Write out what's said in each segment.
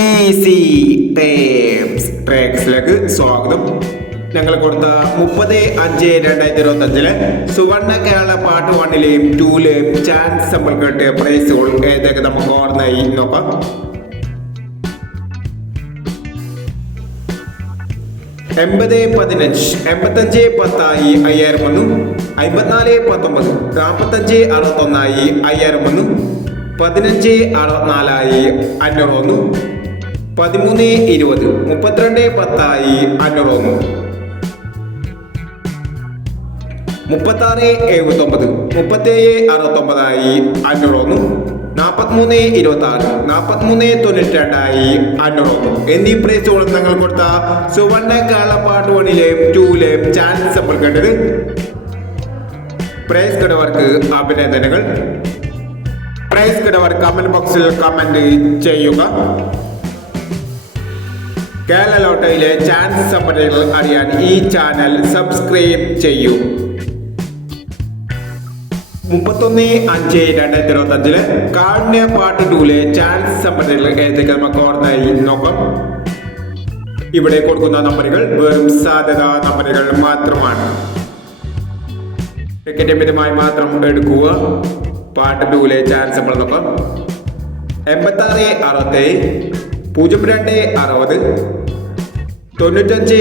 Easy terms ട്രാക്സിലേക്ക് സ്വാഗതം. ഞങ്ങൾ കൊടുത്ത 30/5/2025 സുവർണ കേരള പാർട്ട് 1ലെയും 2ലെയും ചാൻസ് നമ്മൾ കേട്ട് പ്രൈസുകൾ ഏതൊക്കെ നമുക്ക് ഓർമ്മയായി നോക്കാം. എൺപത് 15 85 10 5000 വന്നു. 54 19 45 61 5000 വന്നു. 15 64 500 വന്നു. 13 20 32 10 500 വന്നു. 36 79 37 69 500 വന്നു. 43 26 43 92 500 വന്നു എന്നീ പ്രൈസുകൾ ഞങ്ങൾ കൊടുത്ത സുവർണ കേരള പാർട്ട് 1ലെയും 2ലെയും ചാൻസ് നമ്മൾ കണ്ടത്. പ്രൈസ് കിടവർക്ക് അഭിനന്ദനങ്ങൾ. പ്രൈസ് കിടവർ കമന്റ് ബോക്സിൽ കമന്റ് ചെയ്യുക. കേരള ലോട്ടറിയിലെ ചാൻസ് സമ്മറികൾ അറിയാൻ ഈ ചാനൽ സബ്സ്ക്രൈബ് ചെയ്യൂ. 31/5/2025 കാർഡിയ പാർട്ട് 2ലെ ചാൻസ് സമ്മറികൾ ഏതൊക്കെ നമുക്ക് ഓർമ്മയായി നോക്കാം. ഇവിടെ കൊടുക്കുന്ന നമ്പറുകൾ വെറും സാധ്യതാ നമ്പറുകൾ മാത്രമാണ്. ടിക്കറ്റ് മിതമായി മാത്രം എടുക്കുക. പാർട്ട് 2ലെ ചാൻസ് നമ്മൾ നോക്കാം. 86 67 02 60 95 30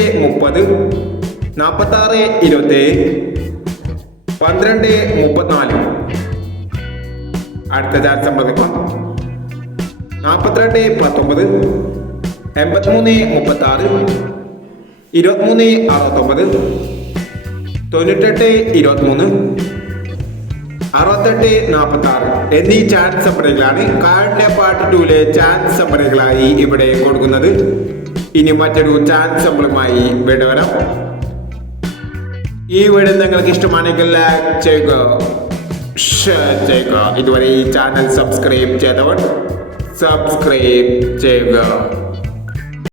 46 27 12 34. അടുത്ത ചാൻസ് നമ്മൾ നോക്കാം. 42 19 83 36 23 69 98 23 68 46 എന്നീ ചാൻസ് സമ്മറികളാണ് കാർഡിയ പാർട്ട് 2ലെ ചാൻസ് സമ്മറികളായി ഇവിടെ കൊടുക്കുന്നത്. ഇനി മറ്റൊരു ചാൻസ് സമ്മറുമായി വീണ്ടും വരാം. ഈ വീഡിയോ നിങ്ങൾക്ക് ഇഷ്ടമാണെങ്കിൽ ലൈക്ക് ചെയ്യുക, ഷെയർ ചെയ്യുക. ഇതുവരെ ഈ ചാനൽ സബ്സ്ക്രൈബ് ചെയ്തവർ സബ്സ്ക്രൈബ് ചെയ്യുക.